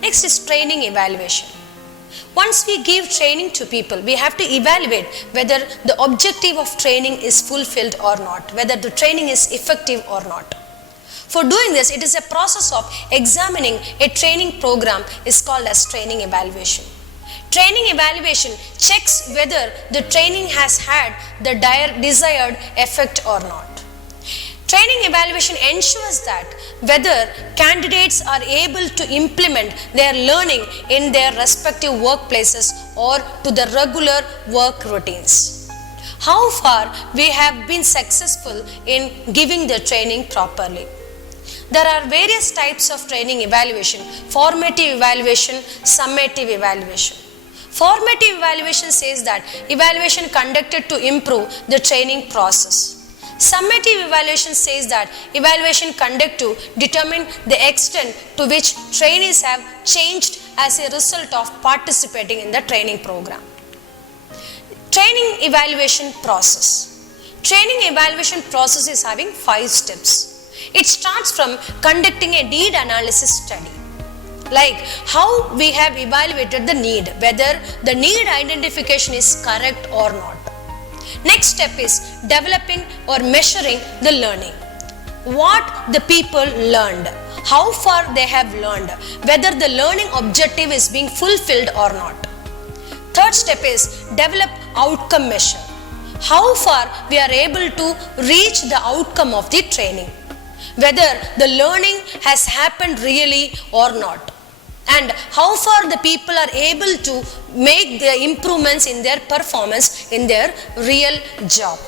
Next is training evaluation. Once we give training to people, we have to evaluate whether the objective of training is fulfilled or not, whether the training is effective or not. For doing this, it is a process of examining a training program is called as training evaluation. Training evaluation checks whether the training has had the desired effect or not. Training evaluation ensures that whether candidates are able to implement their learning in their respective workplaces or to the regular work routines. How far we have been successful in giving the training properly. There are various types of training evaluation: formative evaluation, summative evaluation. Formative evaluation says that evaluation conducted to improve the training process. Summative evaluation says that evaluation conducted to determine the extent to which trainees have changed as a result of participating in the training program. Training evaluation process. Training evaluation process is having 5 steps. It starts from conducting a need analysis study, like how we have evaluated the need, whether the need identification is correct or not. Next step is developing or measuring the learning. What the people learned, how far they have learned, whether the learning objective is being fulfilled or not. Third step is develop outcome measure. How far we are able to reach the outcome of the training, whether the learning has happened really or not, and how far the people are able to make the improvements in their performance in their real job.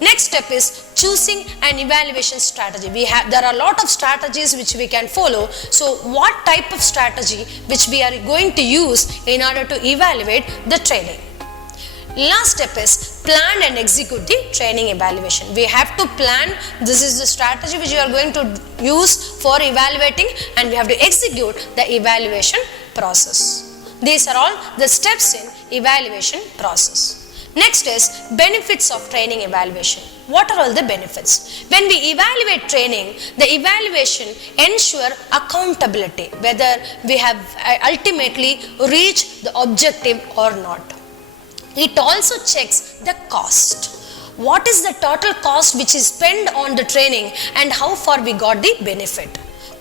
Next step is choosing an evaluation strategy. There are a lot of strategies which we can follow. So what type of strategy which we are going to use in order to evaluate the training? Last step is plan and execute the training evaluation. We have to plan, this is the strategy which you are going to use for evaluating, and we have to execute the evaluation process. These are all the steps in evaluation process. Next is benefits of training evaluation. What are all the benefits? When we evaluate training, the evaluation ensure accountability, whether we have ultimately reached the objective or not. It also checks the cost. What is the total cost which is spent on the training and how far we got the benefit.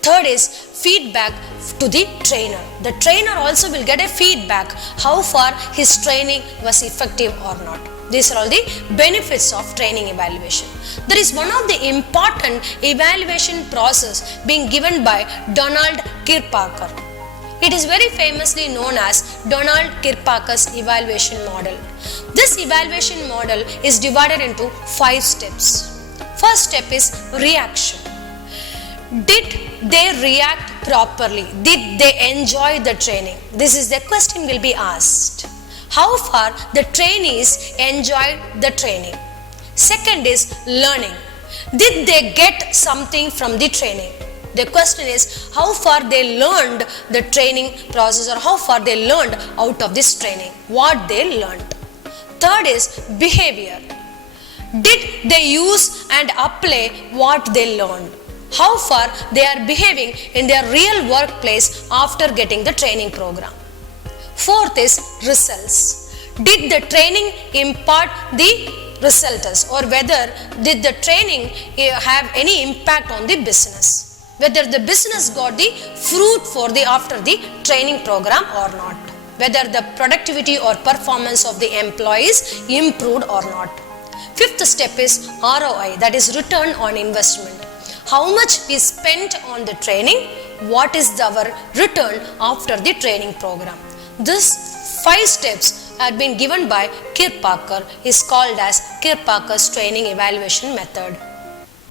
Third is feedback to the trainer. The trainer also will get a feedback how far his training was effective or not. These are all the benefits of training evaluation. There is one of the important evaluation process being given by Donald Kirkpatrick. It is very famously known as Donald Kirkpatrick's evaluation model. This evaluation model is divided into 5 steps. First step is reaction. Did they react properly? Did they enjoy the training? This is the question will be asked. How far the trainees enjoyed the training? Second is learning. Did they get something from the training? The question is how far they learned the training process, or how far they learned out of this training, what they learned. Third is behavior. Did they use and apply what they learned? How far they are behaving in their real workplace after getting the training program. Fourth is results. Did the training impart the results, or whether did the training have any impact on the business? Whether the business got the fruit for the after the training program or not, whether the productivity or performance of the employees improved or not. Fifth step is ROI, that is return on investment. How much we spent on the training, what is our return after the training program. This 5 steps have been given by Kirkpatrick, is called as Kirkpatrick's training evaluation method.